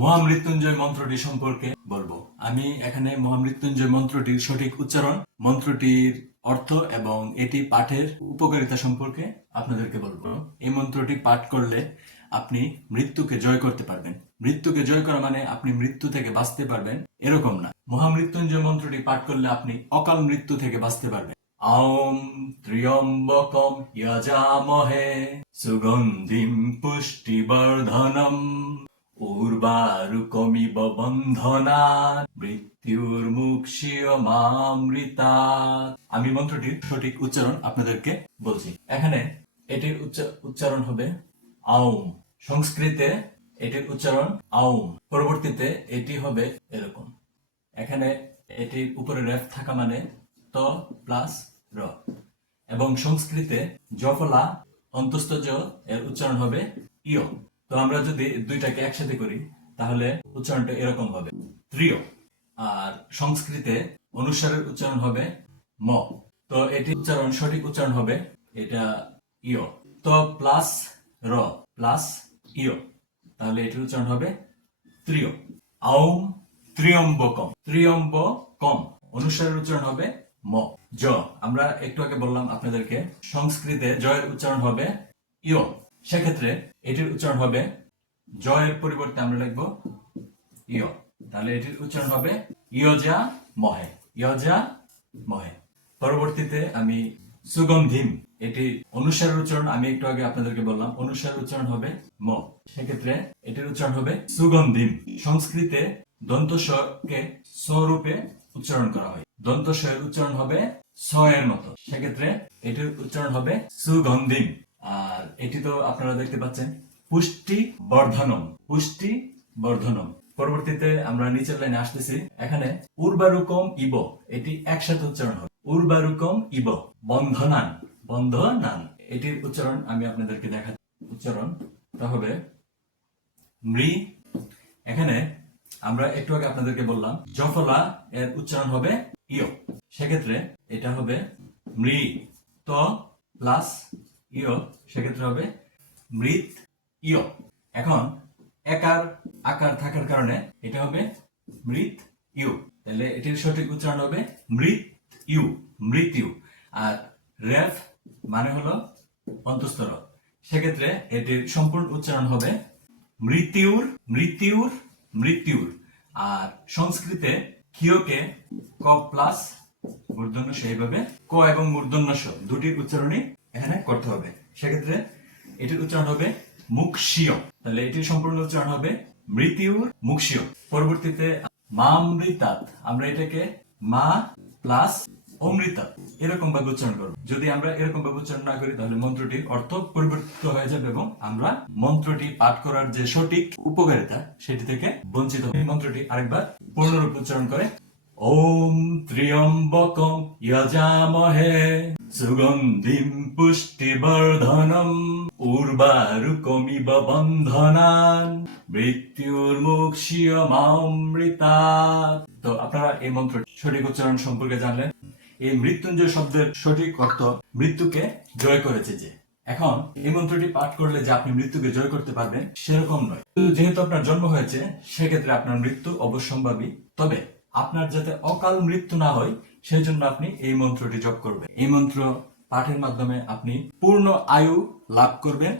মহামৃত্যুঞ্জয় মন্ত্রটি সম্পর্কে বলব। আমি এখানে মহামৃত্যুঞ্জয় মন্ত্রটির সঠিক উচ্চারণ, মন্ত্রটির অর্থ এবং এটি পাঠের উপকারিতা সম্পর্কে আপনাদেরকে বলব। এই মন্ত্রটি পাঠ করলে আপনি মৃত্যুকে জয় করতে পারবেন। মৃত্যুকে জয় করা মানে আপনি মৃত্যু থেকে বাঁচতে পারবেন, এরকম না। মহামৃত্যুঞ্জয় মন্ত্রটি পাঠ করলে আপনি অকাল মৃত্যু থেকে বাঁচতে পারবেন। ঔম ত্র্যম্বকম যজামহে সুগন্ধিম পুষ্টিবর্ধনম। উর্বারুকমিব বন্ধনা মৃত্যুর্মুক্ষীয় মামৃতা আমি মন্ত্রটির সঠিক উচ্চারণ আপনাদেরকে বলছি। এখানে এটির উচ্চারণ হবে আউম। সংস্কৃতে এটির উচ্চারণ আউম। পরবর্তীতে এটি হবে এরকম। এখানে এটির উপরে রেফ থাকা মানে ত প্লাস র। এবং সংস্কৃতে জফলা অন্তস্থ এর উচ্চারণ হবে ইয়। তো আমরা যদি দুইটাকে একসাথে করি, তাহলে উচ্চারণটা এরকম হবে। ত্রিয়। আর সংস্কৃতে অনুসারের উচ্চারণ হবে ম। তো এটি উচ্চারণ, সঠিক উচ্চারণ হবে এটা ইয়। তো প্লাস র, প্লাস ইয়। তাহলে এটির উচ্চারণ হবে ত্রিয়। আউম ত্রিয়ম্বকম। ত্রিয়ম্বকম। অনুসারের উচ্চারণ হবে ম। জ। আমরা একটু আগে বললাম আপনাদেরকে, সংস্কৃতে জয়ের উচ্চারণ হবে ইয়। সেক্ষেত্রে এটির উচ্চারণ হবে, জয়ের পরিবর্তে আমরা লিখব ইয়। তাহলে এটির উচ্চারণ হবে ইয়জা মহে ইয়জা মহে। পরবর্তীতে আমি সুগন্ধিম, এটি অনুসারের উচ্চারণ, আমি একটু আগে আপনাদেরকে বললাম, অনুসারের উচ্চারণ হবে ম। সেক্ষেত্রে এটির উচ্চারণ হবে সুগন্ধিম। সংস্কৃতে দন্ত কে স্বরূপে উচ্চারণ করা হয়। দন্ত এর উচ্চারণ হবে স এর মতো। সেক্ষেত্রে এটির উচ্চারণ হবে সুগন্ধিম। আর এটি তো আপনারা দেখতে পাচ্ছেন, পুষ্টি বর্ধনম পুষ্টি বর্ধনম। পরবর্তীতে আমরা নিচের লাইনে আসতেছি, এখানে উর্বারুকম ইব, এটি একসাথে উচ্চারণ হবে। উর্বারুকম ইব, বন্ধনান বন্ধনান। এটির উচ্চারণ আমি আপনাদেরকে দেখা উচ্চারণ, তা হবে মৃ। এখানে আমরা একটু আগে আপনাদেরকে বললাম, জফলা এর উচ্চারণ হবে ইয়। সেক্ষেত্রে এটা হবে মৃ। ত প্লাস ইয়, সেক্ষেত্রে হবে মৃত ইয়। এখন, একার আকার থাকার কারণে এটা হবে মৃত ইউ তাহলে এটির সঠিক উচ্চারণ হবে মৃত ইউ মৃত্যু আর রেফ মানে হলো অন্তস্তর সেক্ষেত্রে এটির সম্পূর্ণ উচ্চারণ হবে মৃত্যুর মৃত্যুর মৃত্যুর আর সংস্কৃতে কিয়কে ক প্লাস মূর্ধন্য সেইভাবে ক এবং মূর্ধন্য দুটির উচ্চারণই এখানে করতে হবে। সেক্ষেত্রে এটির উচ্চারণ হবে মুখশীয় তাহলে এটির সম্পূর্ণ উচ্চারণ হবে মৃত্যুর মুখশীয় পরবর্তীতে মামৃতাত আমরা এটাকে মা প্লাস অমৃতা এরকম ভাবে উচ্চারণ করব। যদি আমরা এরকম ভাবে উচ্চারণ না করি, তাহলে মন্ত্রটির অর্থ পরিবর্তিত হয়ে যাবে এবং আমরা মন্ত্রটি পাঠ করার যে সঠিক উপকারিতা, সেটি থেকে বঞ্চিত হব। মন্ত্রটি আরেকবার পূর্ণরূপ উচ্চারণ করে, ওম ত্রিয়ম্বকম যজামহে সুগন্ধিম পুষ্টিবর্ধনম, উর্বারুকমিব বন্ধনান মৃত্যুর্মুক্ষীয় মামৃতা তো আপনারা এই মন্ত্র সঠিক উচ্চারণ সম্পর্কে জানলেন। এই মৃত্যুঞ্জয় শব্দের সঠিক অর্থ মৃত্যুকে জয় করেছে যে। এখন এই মন্ত্রটি পাঠ করলে যে আপনি মৃত্যুকে জয় করতে পারবেন, সেরকম নয়। যেহেতু আপনার জন্ম হয়েছে, সেক্ষেত্রে আপনার মৃত্যু অবশ্যম্ভাবী। তবে আপনার যাতে অকাল মৃত্যু না হয় সেই জন্য আপনি এই মন্ত্রটি জপ করবেন। এই মন্ত্র পাঠের মাধ্যমে আপনি পূর্ণ আয়ু লাভ করবেন।